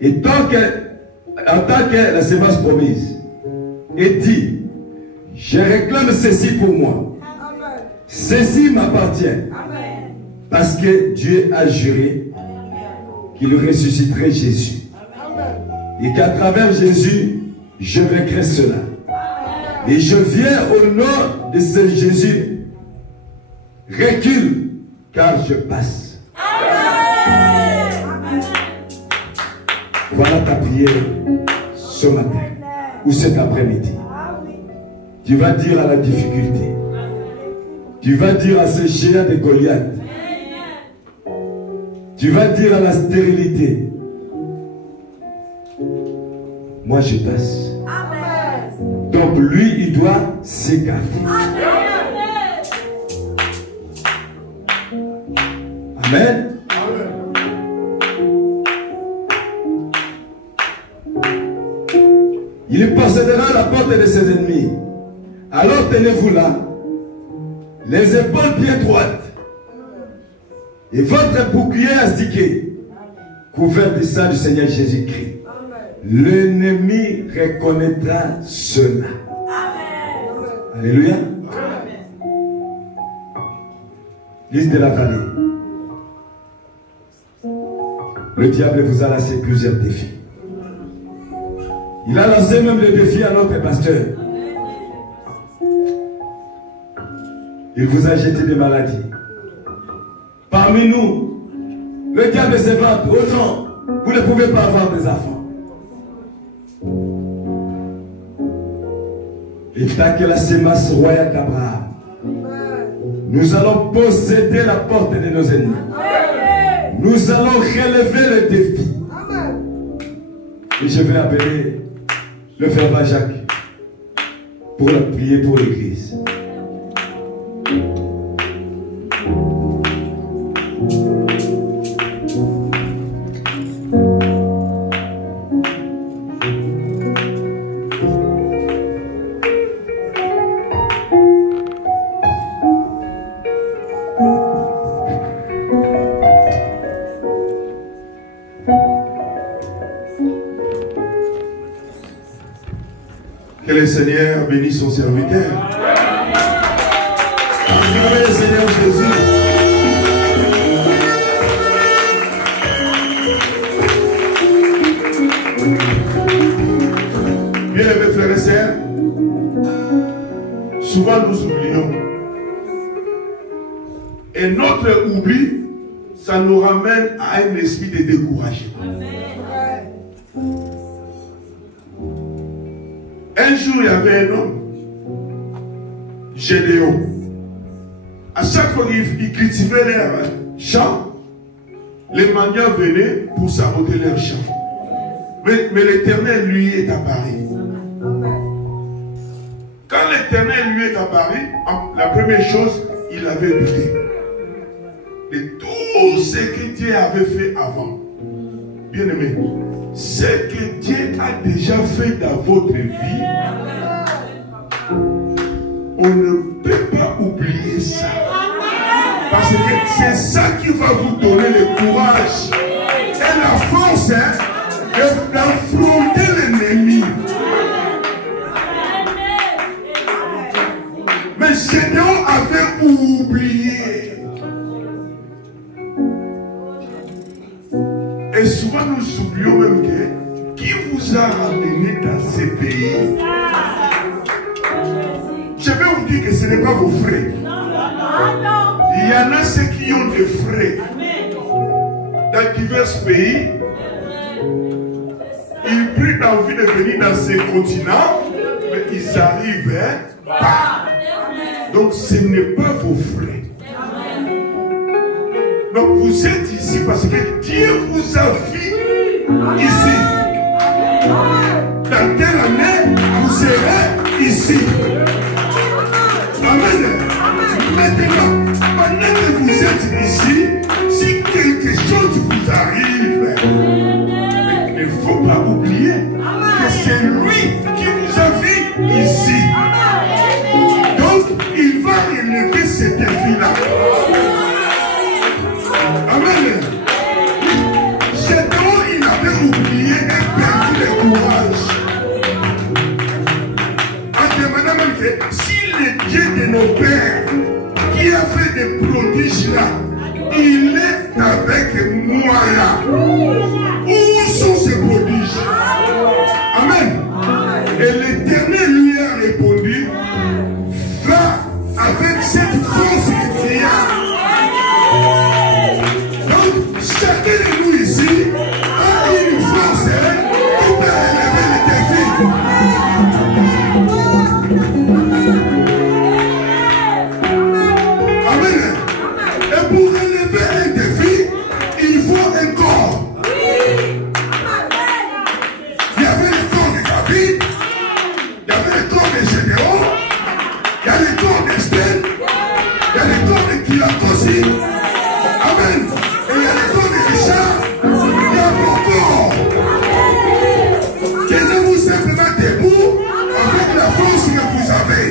Et en tant que la sémence promise, et dit, je réclame ceci pour moi. Ceci m'appartient. Parce que Dieu a juré qu'il ressusciterait Jésus. Et qu'à travers Jésus, je vaincrai cela. Et je viens au nom de ce Jésus. Recule, car je passe. Voilà ta prière ce matin ou cet après-midi. Tu vas dire à la difficulté. Tu vas dire à ce géant de Goliath. Tu vas dire à la stérilité. Moi je passe. Donc lui, il doit s'écarter. Amen. Il possédera la porte de ses ennemis. Alors tenez-vous là, les épaules bien droites, et votre bouclier astiqué, couvert du sang du Seigneur Jésus-Christ. L'ennemi reconnaîtra cela. Amen. Alléluia. Liste de la vallée. Le diable vous a lancé plusieurs défis. Il a lancé même le défi à notre pasteur. Il vous a jeté des maladies. Parmi nous, le diable se vante aux gens. Vous ne pouvez pas avoir des enfants. Et tant que la sémence royale d'Abraham, nous allons posséder la porte de nos ennemis. Nous allons relever le défi. Et je vais appeler le frère Jacques pour la prier pour l'église. Que le Seigneur bénisse son serviteur. Acclamez le Seigneur Jésus. Bien-aimés frères et sœurs, souvent nous oublions. Et notre oubli ça nous ramène à un esprit de découragement. Un jour, il y avait un homme, Gédéon. À chaque fois qu'il cultivait leurs champs, les mendiants venaient pour saboter leurs champs. Mais l'Éternel lui est apparu. Quand l'Éternel lui est apparu, la première chose, il avait buté. Et tout ce que Dieu avait fait avant. Bien aimé, ce que Dieu a déjà fait dans votre vie, on ne peut pas oublier ça. Parce que c'est ça qui va vous donner le courage et la force d'affronter l'ennemi. Mais Gédéon avait oublié. Et souvent nous oublions même que qui vous a ramené dans ces pays. Je vais vous dire que ce n'est pas vos frères. Il y en a ceux qui ont des frères dans divers pays. Ils prennent envie de venir dans ces continents, mais ils arrivent pas. Donc ce n'est pas vos frères. Donc vous êtes ici parce que Dieu vous a vu ici. Dans quelle année vous serez ici? Amen. Maintenant, pendant que vous êtes ici, si quelque chose vous arrive, il ne faut pas oublier que c'est lui qui vous a vu ici. Donc, il va relever ce défi-là. Amen. Gédéon, il avait oublié et perdu le courage. En demandant même que si le Dieu de nos pères qui a fait des prodiges là, il est avec moi là. Où sont ces prodiges? Amen. Et l'Éternel lui a répondu, va avec cette force que tu as. Donc, chacun de nous ici a une force qui peut élever les défis. Amen. Et pour élever un défi, il faut un corps. Il y avait le corps de David, il y avait le corps de Gédéon, il y a le corps d'Esther, il y a le corps de Kilakosi. Amen. Et il y a le corps de Richard, il y a mon corps. Tenez-vous simplement debout avec la force que vous avez.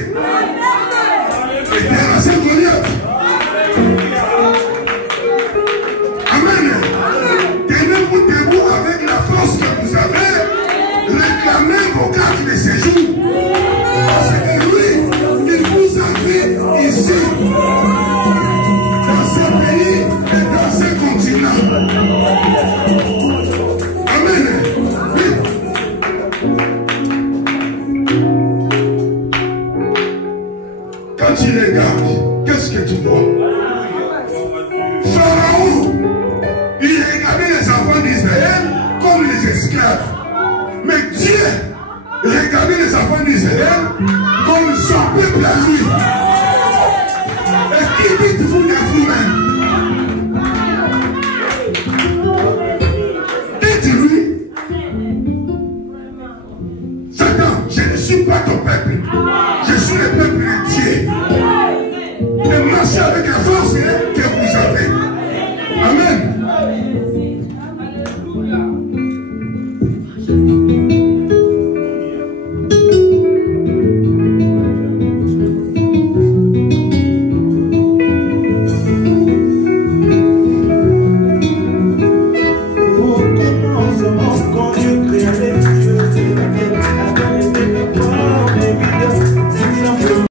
Et terrassez Goliath. Amen. Tenez-vous debout avec la force que vous avez. Réclamez vos cartes de séjour. Parce que lui, il vous a fait ici. Dans ce pays et dans ce continent. Amen. Oui. Quand tu regardes, qu'est-ce que tu vois? Pharaon, il regardait les enfants d'Israël comme les esclaves. Mais Dieu regardait les enfants d'Israël comme son peuple à lui. Et qui dites-vous de vous-même? Dites-lui, Satan, je ne suis pas ton peuple.